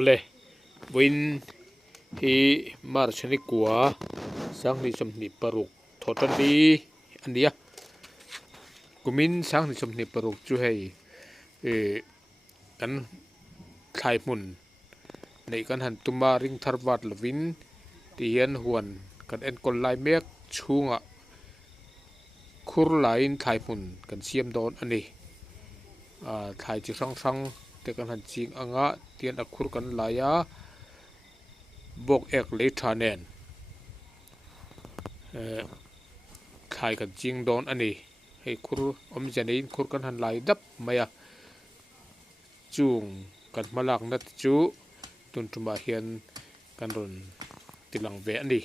ule win hi mar chani kwa sang ni som ni paruk thotan di ania kumin sang ni som ni paruk chu hei kan khai mun nei kan han tuma ring tharwat lovin ti hian huan kan en kol lai mek chunga khur lain khai mun kan siam don ani khai chi sang te kan han ching anga tian a khur kan laia bok ek le thanen khai kan ching don ani hei khur om janein khur kan han lai dap maya chung kan malak na chu tun tuma hian kan ron tilang ve ani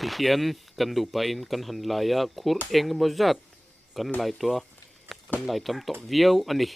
ti hian kan du pa in kan han laia khur eng mozat kan lai to kan lai tam to viau ani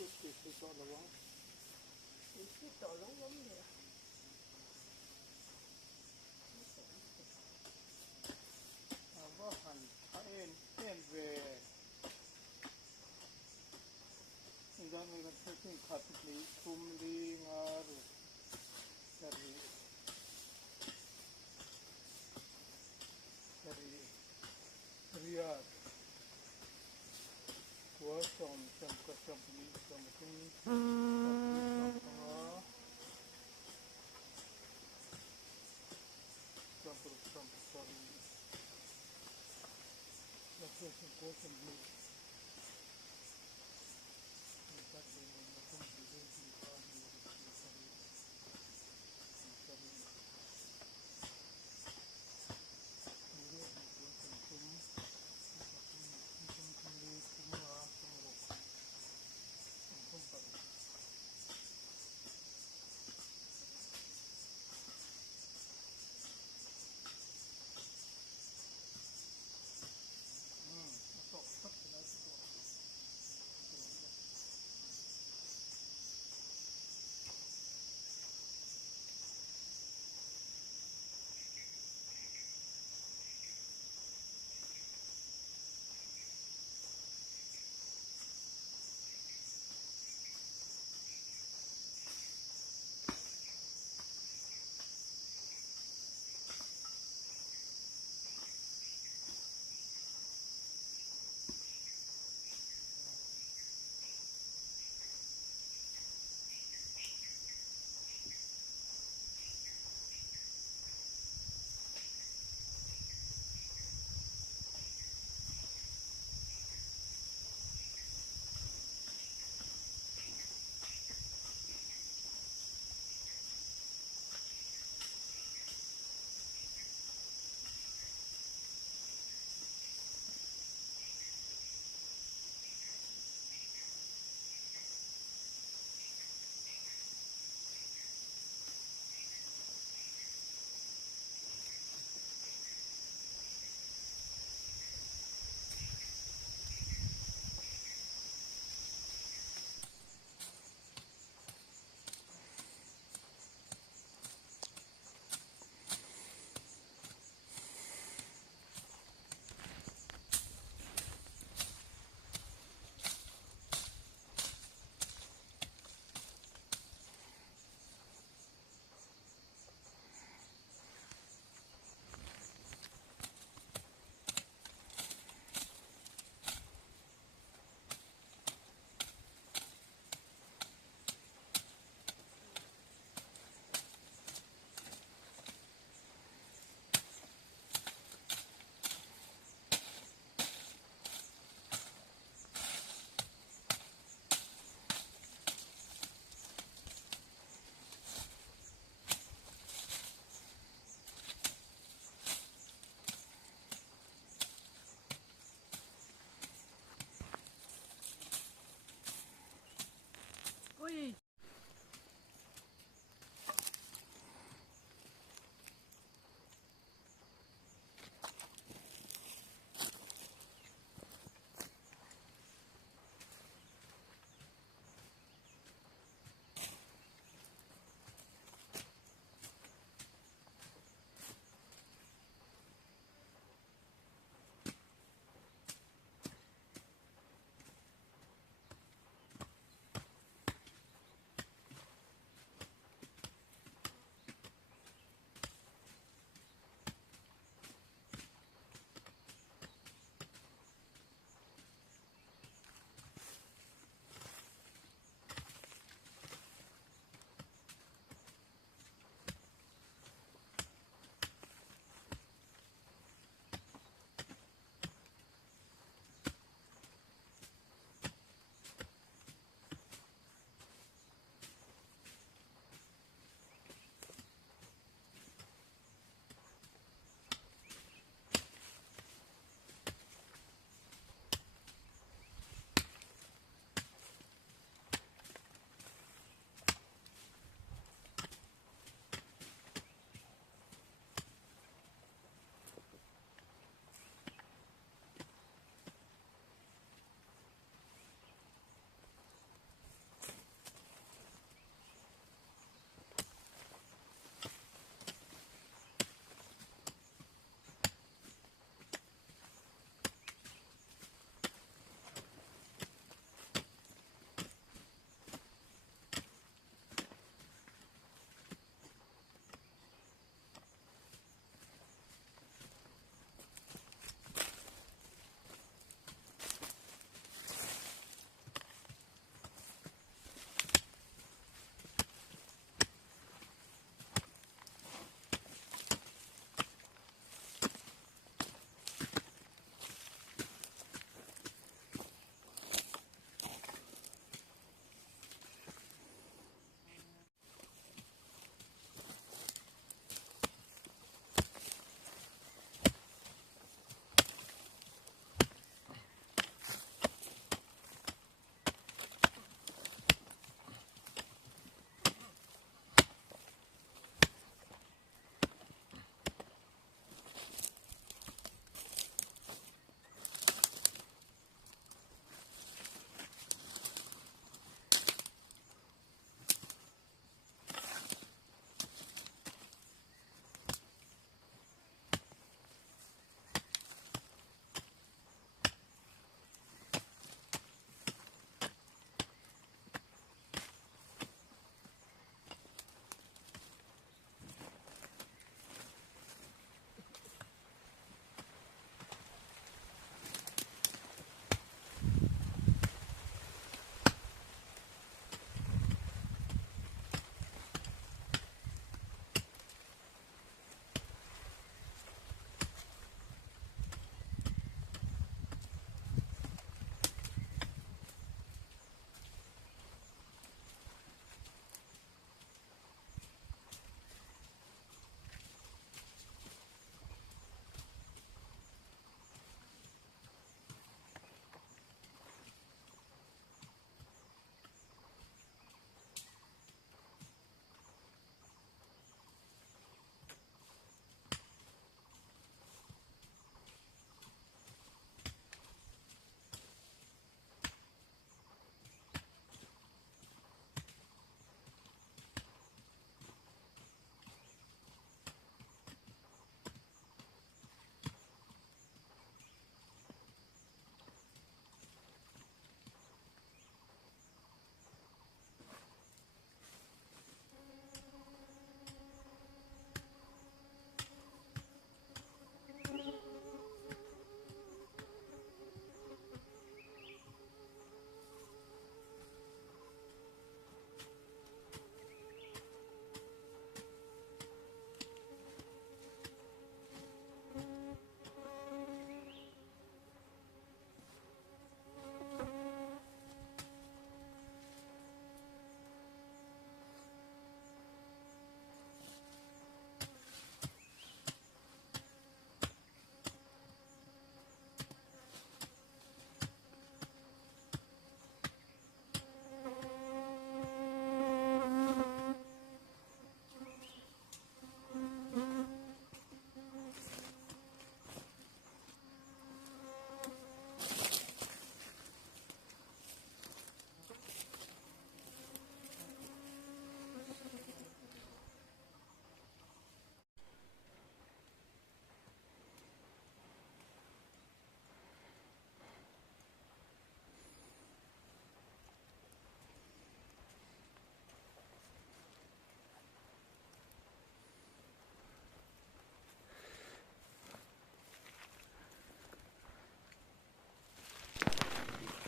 ติดต่อระวังติดต่อล้มเลยว่าหันเอ็นเวอินดามีกันสิ่งขัดลีคุมลีงารุdari Riyadh kuasam kasam ni samsung sampai kuasam ni Stop.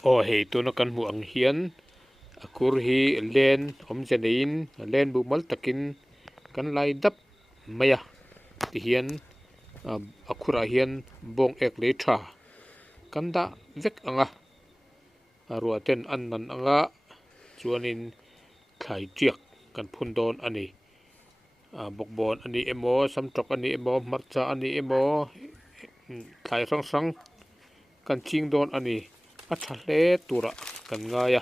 โอ้เฮตัวนักกันหัวเฮียนคูรฮีเลนอมเจนินเลนบุมัลตะกินกันไล่ดับไม่อะที่เฮียนคูรเฮียนบงเอกเลทรากันดะเวกอ่ะรัวเต้นอันนั้นอ่ะชวนินไข่เจียกกันพุนโดนอันนี้บกบอลอันนี้เอโมซัมจอกอันนี้เอโมมัรจาอันนี้เอโมไข่สังกันชิงโดนอันนี้อัชเลตุระกันง่าย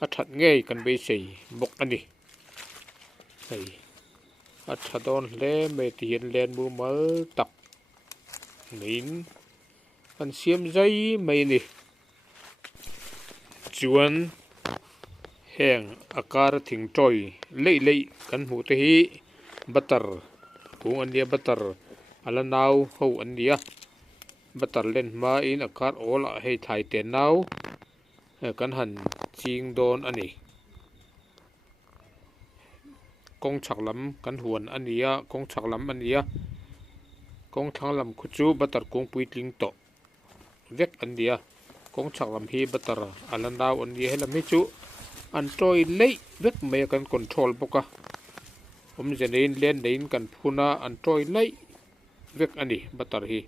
อัชง่ายกันไปใส่บกอันนี้ไอ้อัชโดนเล่ไม่ตีนเลนบูมัลตักนินกันเสียมใจไม่นี่จวนแห่งอากาศถึงจอยเล่กันหูเตหีบัตเตอร์กูอันเดียบัตเตอร์อัลนาวหูอันเดียบัตเตอร์เล่นมาอินอากาศโอละให้ถ่ายเตียนนาวกันหันจิงโดนอันนี้กงฉักลำกันหวนอันนี้กงฉักลำอันนี้กงฉักลำคุจูบัตเตอร์กงปุยลิงโตเวกอันเดียกงฉักลำฮีบัตเตอร์อัลนาวอันเดียให้ลำให้จูอันโตยเล่เวกเมกันคอนโทรลปกะผมจะเล่นกันพูน่าอันโตยเล่เวกอันนี้บัตเตอร์ฮี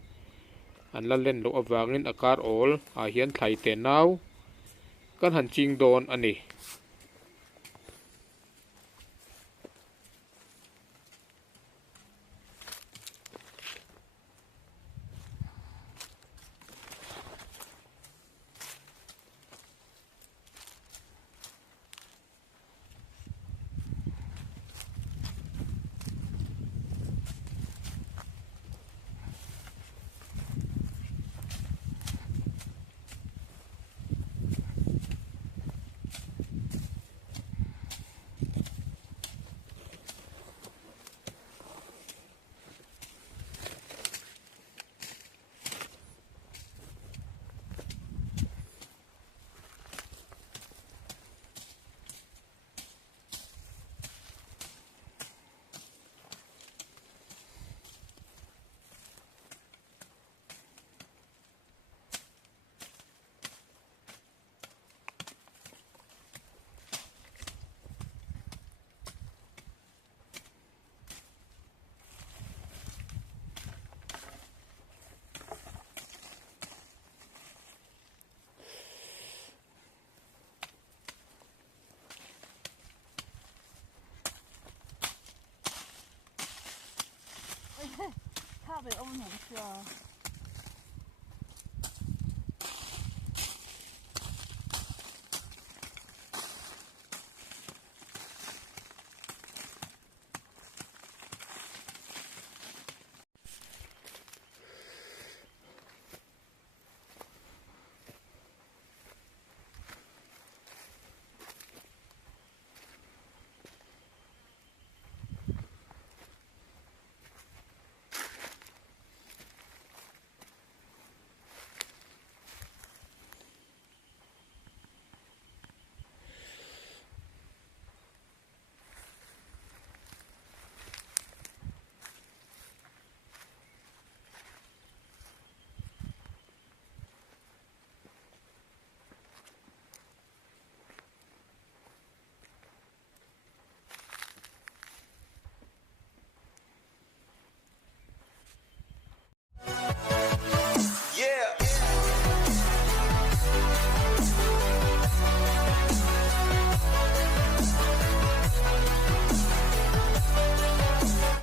อันละเล่นลูกอวางินอากาศโอลอาเฮียนไทยเตนาวกันหันจิงโดนอันนี้他被欧农去了。